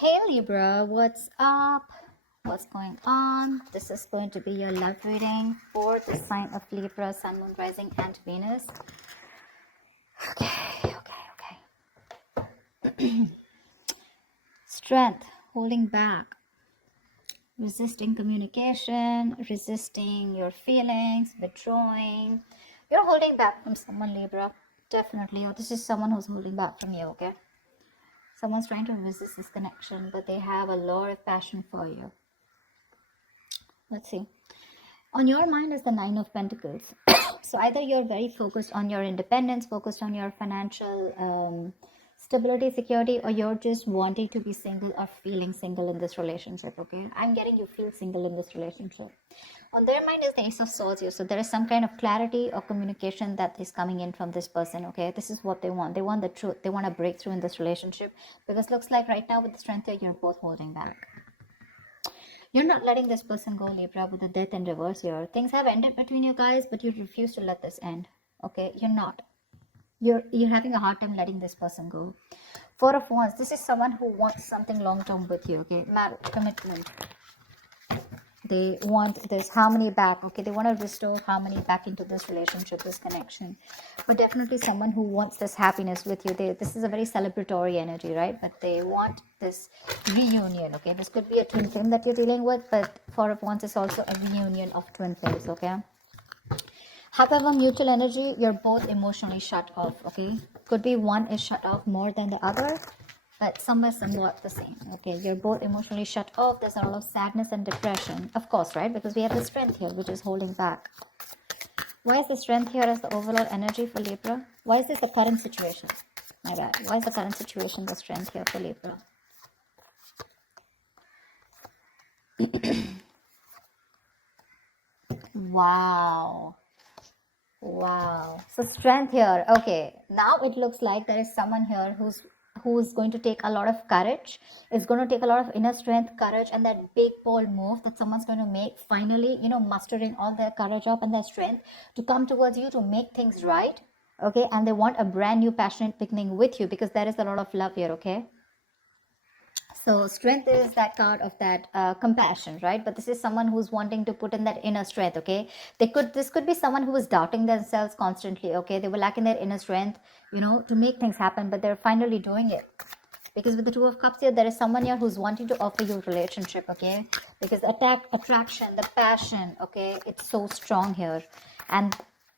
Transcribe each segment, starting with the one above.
Hey Libra, what's up? What's going on? This is going to be your love reading for the sign of Libra, Sun, Moon, Rising, and Venus. Okay. Strength, holding back, resisting communication, resisting your feelings, withdrawing. You're holding back from someone, Libra. Definitely. Or this is someone who's holding back from you, okay? Someone's trying to resist this connection, but they have a lot of passion for you. Let's see. On your mind is the Nine of Pentacles. So either you're very focused on your independence, focused on your financial stability, security, or you're just wanting to be single or feeling single in this relationship, okay? I'm getting you feel single in this relationship. On their mind is the Ace of Swords here. So there is some kind of clarity or communication that is coming in from this person, okay? This is what they want. They want the truth. They want a breakthrough in this relationship, because looks like right now with the strength here, you're both holding back. You're not letting this person go, Libra, with the death in reverse here. Things have ended between you guys, but you refuse to let this end. Okay, you're not. You're having a hard time letting this person go. Four of Wands. This is someone who wants something long term with you. Okay, marriage, commitment. They want this harmony back. Okay, they want to restore harmony back into this relationship, this connection. But definitely someone who wants this happiness with you. This is a very celebratory energy, right? But they want this reunion. Okay, this could be a twin flame that you're dealing with, but Four of Wands is also a reunion of twin flames. Okay. However, mutual energy, you're both emotionally shut off. Okay, could be one is shut off more than the other, but somewhat the same. Okay, you're both emotionally shut off. There's a lot of sadness and depression, of course, right? Because we have the strength here, which is holding back. Why is the strength here as the overall energy for Libra? Why is this the current situation? My bad. Why is the current situation the strength here for Libra? Wow. So strength here. Okay, now it looks like there is someone here who's going to take a lot of courage. It's going to take a lot of inner strength, courage, and that big bold move that someone's going to make, finally, mustering all their courage up and their strength to come towards you to make things right. Okay, and they want a brand new passionate beginning with you, because there is a lot of love here. Okay, so strength is that card of that compassion, right? But this is someone who's wanting to put in that inner strength. Okay, this could be someone who was doubting themselves constantly. Okay, they were lacking their inner strength, to make things happen, but they're finally doing it. Because with the Two of Cups here, there is someone here who's wanting to offer you a relationship. Okay, because attraction, the passion, okay, it's so strong here. And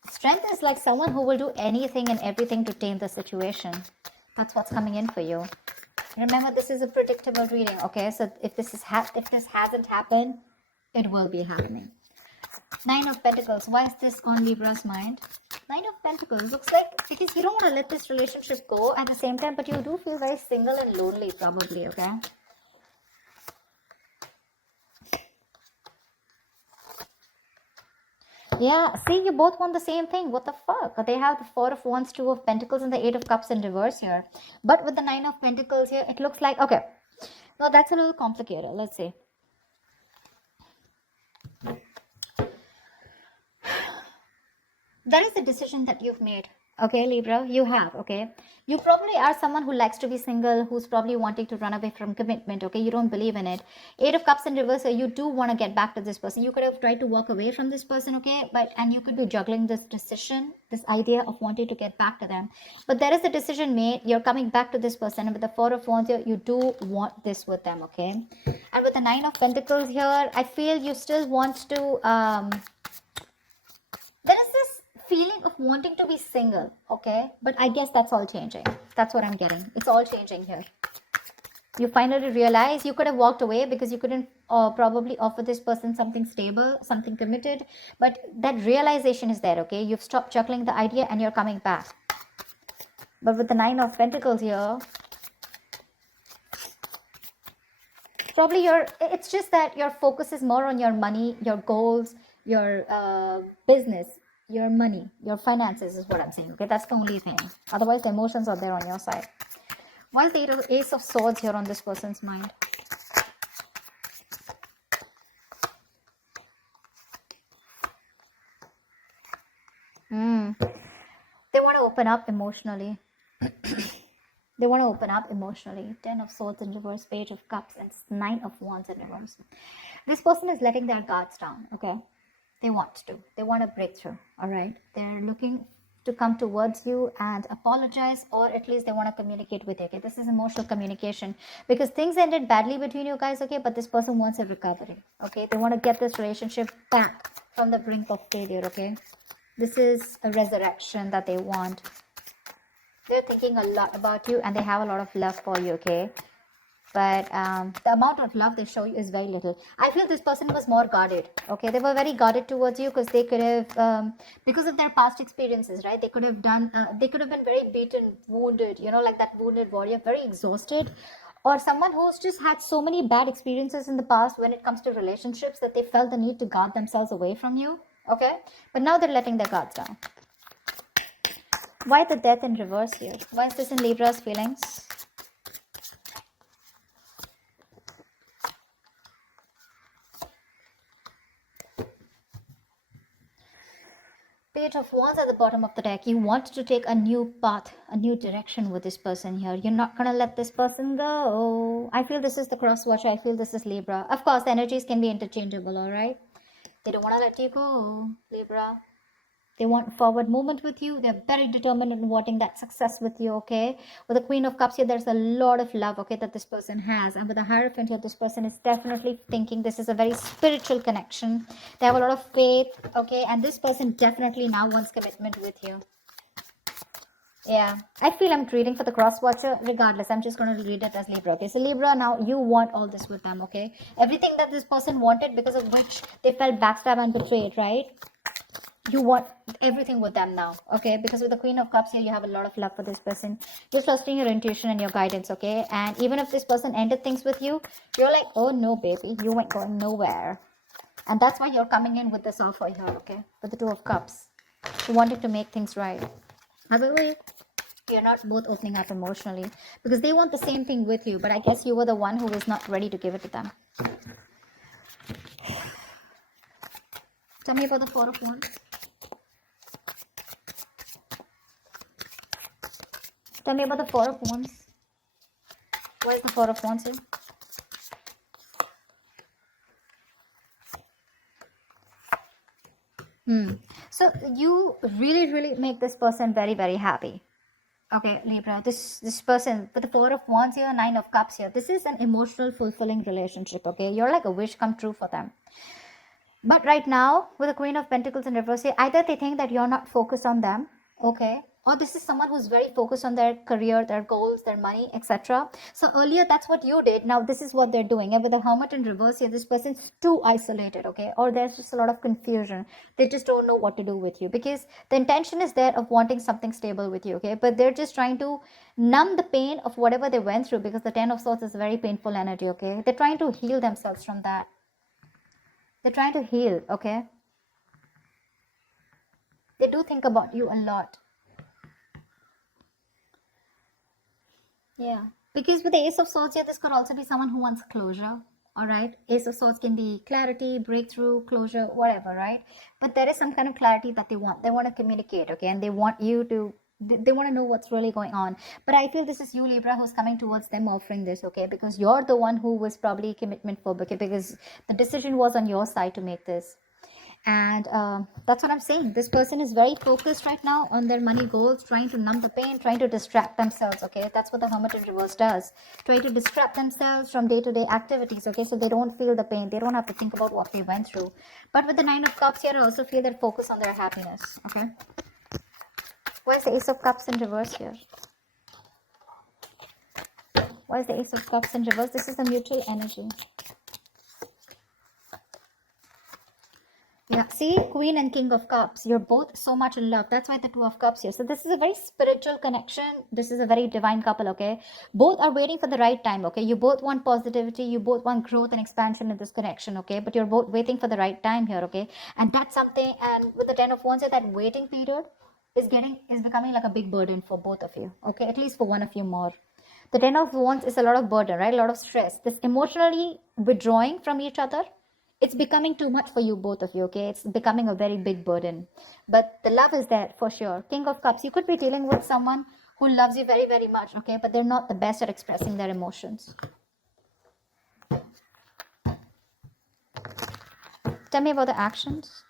strength is like someone who will do anything and everything to tame the situation. That's what's coming in for you. Remember, this is a predictable reading, okay? So if this hasn't happened, it will be happening. Nine of Pentacles. Why is this on Libra's mind? Nine of Pentacles. Looks like because you don't want to let this relationship go at the same time, but you do feel very single and lonely, probably, okay? Yeah, see, you both want the same thing. What the fuck? They have the Four of Wands, Two of Pentacles, and the Eight of Cups in reverse here. But with the Nine of Pentacles here, it looks like, okay, no, that's a little complicated. Let's see. That is the decision that you've made. Okay, Libra, you have. Okay, you probably are someone who likes to be single, who's probably wanting to run away from commitment. Okay, you don't believe in it. Eight of Cups in reverse, so you do want to get back to this person. You could have tried to walk away from this person. Okay, and you could be juggling this decision, this idea of wanting to get back to them, but there is a decision made. You're coming back to this person, and with the Four of Wands here, you do want this with them. Okay, and with the Nine of Pentacles here, I feel you still want to there is this feeling of wanting to be single, okay? But I guess that's all changing. That's what I'm getting. It's all changing here. You finally realize you could have walked away because you couldn't probably offer this person something stable, something committed. But that realization is there, okay? You've stopped juggling the idea and you're coming back. But with the Nine of Pentacles here, probably it's just that your focus is more on your money, your goals, your business, your money, your finances is what I'm saying. Okay, that's the only thing. Otherwise, the emotions are there on your side. Why is the Ace of Swords here on this person's mind? They want to open up emotionally. They want to open up emotionally. 10 of Swords in reverse, Page of Cups, and 9 of Wands in reverse. This person is letting their guards down, okay? They want to. They want a breakthrough, all right? They're looking to come towards you and apologize, or at least they want to communicate with you, okay? This is emotional communication because things ended badly between you guys, okay? But this person wants a recovery, okay? They want to get this relationship back from the brink of failure, okay? This is a resurrection that they want. They're thinking a lot about you and they have a lot of love for you, okay? But the amount of love they show you is very little. I feel this person was more guarded, okay? They were very guarded towards you because they could have, because of their past experiences, right? They could have been very beaten, wounded, you know, like that wounded warrior, very exhausted. Or someone who's just had so many bad experiences in the past when it comes to relationships that they felt the need to guard themselves away from you, okay? But now they're letting their guards down. Why the Death in reverse here? Why is this in Libra's feelings? Page of Wands at the bottom of the deck. You want to take a new path, a new direction with this person here. You're not going to let this person go. I feel this is the cross watcher. I feel this is Libra. Of course, the energies can be interchangeable, all right? They don't want to let you go, Libra. They want forward movement with you. They're very determined in wanting that success with you, okay? With the Queen of Cups here, there's a lot of love, okay, that this person has. And with the Hierophant here, this person is definitely thinking this is a very spiritual connection. They have a lot of faith, okay? And this person definitely now wants commitment with you. Yeah, I feel I'm reading for the cross watcher. Regardless, I'm just going to read it as Libra, okay? So Libra, now you want all this with them, okay? Everything that this person wanted, because of which they felt backstabbed and betrayed, right? You want everything with them now, okay? Because with the Queen of Cups here, you have a lot of love for this person. You're trusting your intuition and your guidance, okay? And even if this person ended things with you, you're like, oh no, baby, you ain't going nowhere. And that's why you're coming in with this offer here, okay? With the Two of Cups. You wanted to make things right. However, you're not both opening up emotionally because they want the same thing with you, but I guess you were the one who was not ready to give it to them. Tell me about the Four of Wands. Tell me about the Four of Wands. Why is the Four of Wands here? So you really make this person very happy. Okay, Libra, this person with the Four of Wands here, Nine of Cups here, this is an emotional fulfilling relationship, okay? You're like a wish come true for them. But right now, with the Queen of Pentacles in reverse here, either they think that you're not focused on them, okay? Or this is someone who's very focused on their career, their goals, their money, etc. So earlier, that's what you did. Now this is what they're doing. And with the Hermit in reverse here, this person's too isolated, okay? Or there's just a lot of confusion. They just don't know what to do with you because the intention is there of wanting something stable with you, okay? But they're just trying to numb the pain of whatever they went through because the Ten of Swords is a very painful energy, okay? They're trying to heal themselves from that. They're trying to heal, okay? They do think about you a lot. Yeah, because with the Ace of Swords here, this could also be someone who wants closure, all right? Ace of Swords can be clarity, breakthrough, closure, whatever, right? But there is some kind of clarity that they want. They want to communicate, okay? And they want you to, they want to know what's really going on. But I feel this is you, Libra, who's coming towards them offering this, okay? Because you're the one who was probably commitment phobic, okay? Because the decision was on your side to make this. And that's what I'm saying. This person is very focused right now on their money goals, trying to numb the pain, trying to distract themselves, okay? That's what the Hermit in reverse does. Try to distract themselves from day-to-day activities, okay? So they don't feel the pain. They don't have to think about what they went through. But with the Nine of Cups here, I also feel that focus on their happiness, okay? Why is the Ace of Cups in reverse here? Why is the Ace of Cups in reverse? This is a mutual energy. Yeah, see, Queen and King of Cups, you're both so much in love. That's why the Two of Cups here. So this is a very spiritual connection. This is a very divine couple, okay? Both are waiting for the right time, okay? You both want positivity. You both want growth and expansion in this connection, okay? But you're both waiting for the right time here, okay? And that's something, and with the Ten of Wands here, that waiting period is becoming like a big burden for both of you, okay? At least for one of you more. The Ten of Wands is a lot of burden, right? A lot of stress. This emotionally withdrawing from each other, it's becoming too much for you, both of you, okay? It's becoming a very big burden. But the love is there for sure. King of Cups, you could be dealing with someone who loves you very, very much, okay? But they're not the best at expressing their emotions. Tell me about the actions.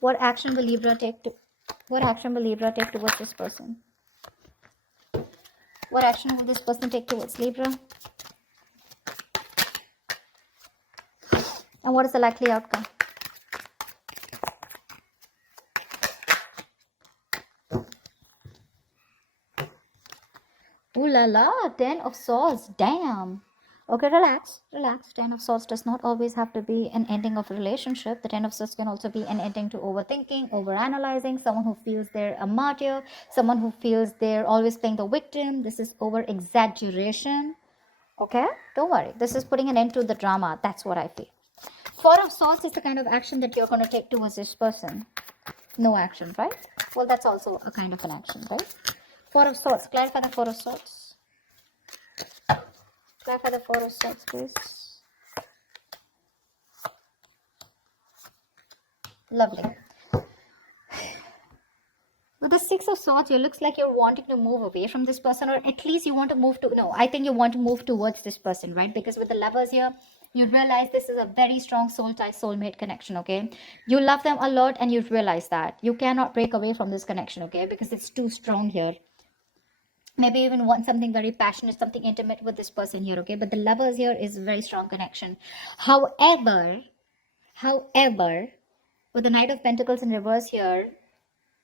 What action will Libra take towards this person? What action will this person take towards Libra? And what is the likely outcome? Ooh la la, 10 of Swords, damn. Okay, relax. 10 of Swords does not always have to be an ending of a relationship. The 10 of Swords can also be an ending to overthinking, overanalyzing, someone who feels they're a martyr, someone who feels they're always playing the victim. This is over-exaggeration. Okay, don't worry. This is putting an end to the drama. That's what I feel. 4 of Swords is the kind of action that you're going to take towards this person. No action, right? Well, that's also a kind of an action, right? 4 of Swords. Clarify the 4 of Swords. Clarify the 4 of Swords, please. Lovely. With the 6 of Swords, it looks like you're wanting to move away from this person, or at least you want to move to, no, I think you want to move towards this person, right? Because with the Lovers here, you realize this is a very strong soul tie, soulmate connection, okay? You love them a lot and you realize that. You cannot break away from this connection, okay? Because it's too strong here. Maybe even want something very passionate, something intimate with this person here, okay? But the Lovers here is a very strong connection. However, with the Knight of Pentacles in reverse here,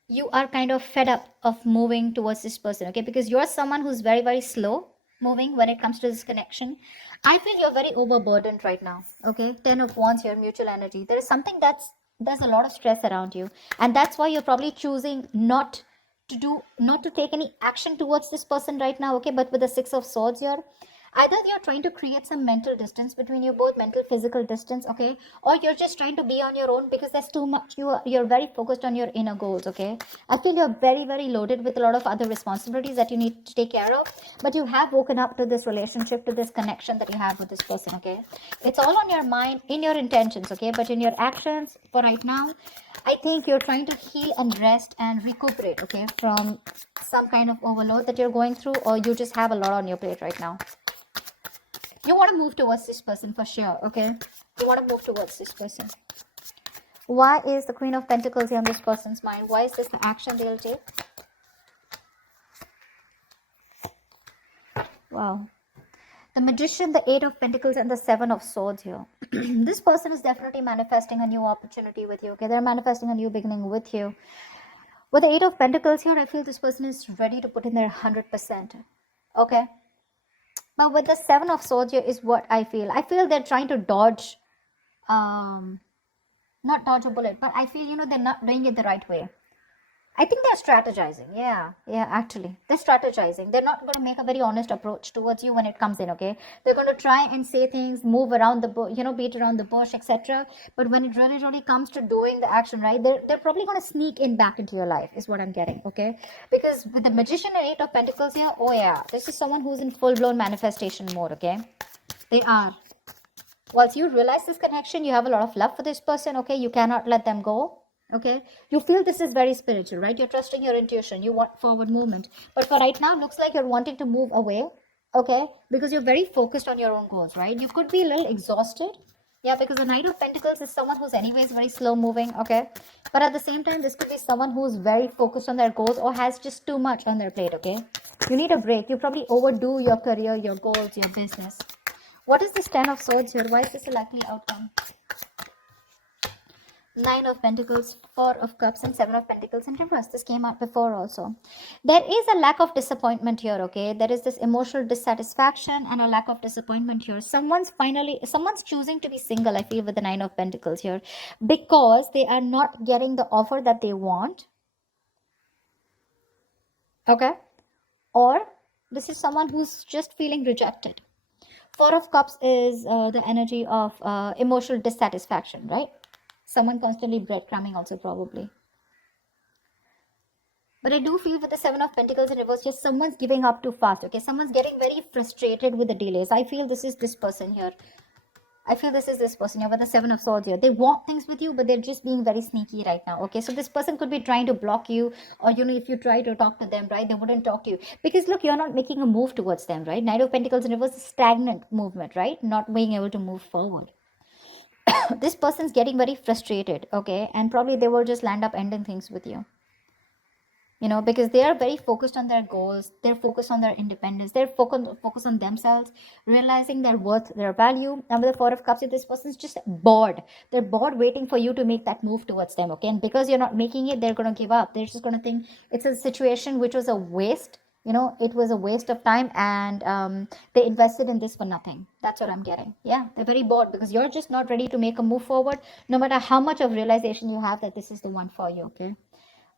you are kind of fed up of moving towards this person, okay? Because you're someone who's very, very slow moving when it comes to this connection. I feel you're very overburdened right now, okay? 10 of Wands here, mutual energy. There is something there's a lot of stress around you. And that's why you're probably choosing not to take any action towards this person right now, okay? But with the 6 of Swords here, either you're trying to create some mental distance between you both, mental physical distance, okay? Or you're just trying to be on your own because there's too much, you're very focused on your inner goals, okay? I feel you're very, very loaded with a lot of other responsibilities that you need to take care of, but you have woken up to this relationship, to this connection that you have with this person, okay? It's all on your mind, in your intentions, okay? But in your actions for right now, I think you're trying to heal and rest and recuperate, okay, from some kind of overload that you're going through, or you just have a lot on your plate right now. You want to move towards this person for sure, okay? You want to move towards this person. Why is the Queen of Pentacles here on this person's mind? Why is this the action they'll take? Wow. The Magician, the 8 of Pentacles, and the 7 of Swords here. This person is definitely manifesting a new opportunity with you, okay? They're manifesting a new beginning with you. With the 8 of Pentacles here, I feel this person is ready to put in their 100%, okay? But with the 7 of Swords here is what I feel. I feel they're trying to dodge, not dodge a bullet, but I feel, they're not doing it the right way. I think they're strategizing. Yeah, actually. They're strategizing. They're not going to make a very honest approach towards you when it comes in, okay? They're going to try and say things, move around the bush, beat around the bush, etc. But when it really, really comes to doing the action, right, they're probably going to sneak in back into your life, is what I'm getting, okay? Because with the Magician and 8 of Pentacles here, oh yeah, this is someone who's in full-blown manifestation mode, okay? They are. Once you realize this connection, you have a lot of love for this person, okay? You cannot let them go. Okay, you feel this is very spiritual, right? You're trusting your intuition. You want forward movement. But for right now, looks like you're wanting to move away, okay? Because you're very focused on your own goals, right? You could be a little exhausted. Yeah, because the Knight of Pentacles is someone who's anyways very slow moving, okay? But at the same time, this could be someone who's very focused on their goals or has just too much on their plate, okay? You need a break. You probably overdo your career, your goals, your business. What is this 10 of Swords here? Why is this a likely outcome? 9 of Pentacles, 4 of Cups, and 7 of Pentacles in reverse. This came out before also. There is a lack of disappointment here, okay? There is this emotional dissatisfaction and a lack of disappointment here. Someone's choosing to be single, I feel, with the 9 of Pentacles here, because they are not getting the offer that they want, okay? Or this is someone who's just feeling rejected. 4 of Cups is the energy of emotional dissatisfaction, right? Someone constantly breadcrumbing also probably. But I do feel with the 7 of Pentacles in reverse, just someone's giving up too fast, okay? Someone's getting very frustrated with the delays. I feel this is this person here. I feel this is this person. You're with the Seven of Swords here. They want things with you, but they're just being very sneaky right now. Okay, so this person could be trying to block you, or if you try to talk to them, right, they wouldn't talk to you because look, you're not making a move towards them, right? Knight of Pentacles in reverse is stagnant movement, right? Not being able to move forward. This person's getting very frustrated, okay, and probably they will just land up ending things with you. Because they are very focused on their goals, they're focused on their independence, they're focused on themselves, realizing their worth, their value. And with the Four of Cups, this person's just bored. They're bored waiting for you to make that move towards them, okay? And because you're not making it, they're going to give up. They're just going to think it's a situation which was a waste. It was a waste of time, and they invested in this for nothing. That's what I'm getting. Yeah, they're very bored because you're just not ready to make a move forward, no matter how much of realization you have that this is the one for you, okay?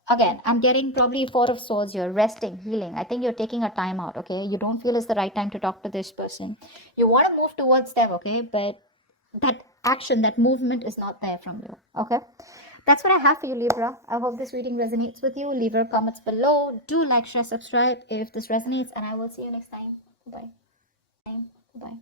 Again, I'm getting probably Four of Swords here, resting, healing. I think you're taking a time out, okay? You don't feel it's the right time to talk to this person. You want to move towards them, okay? But that action, that movement is not there from you, okay? That's what I have for you, Libra. I hope this reading resonates with you. Leave your comments below. Do like, share, subscribe if this resonates, and I will see you next time. Bye. Bye.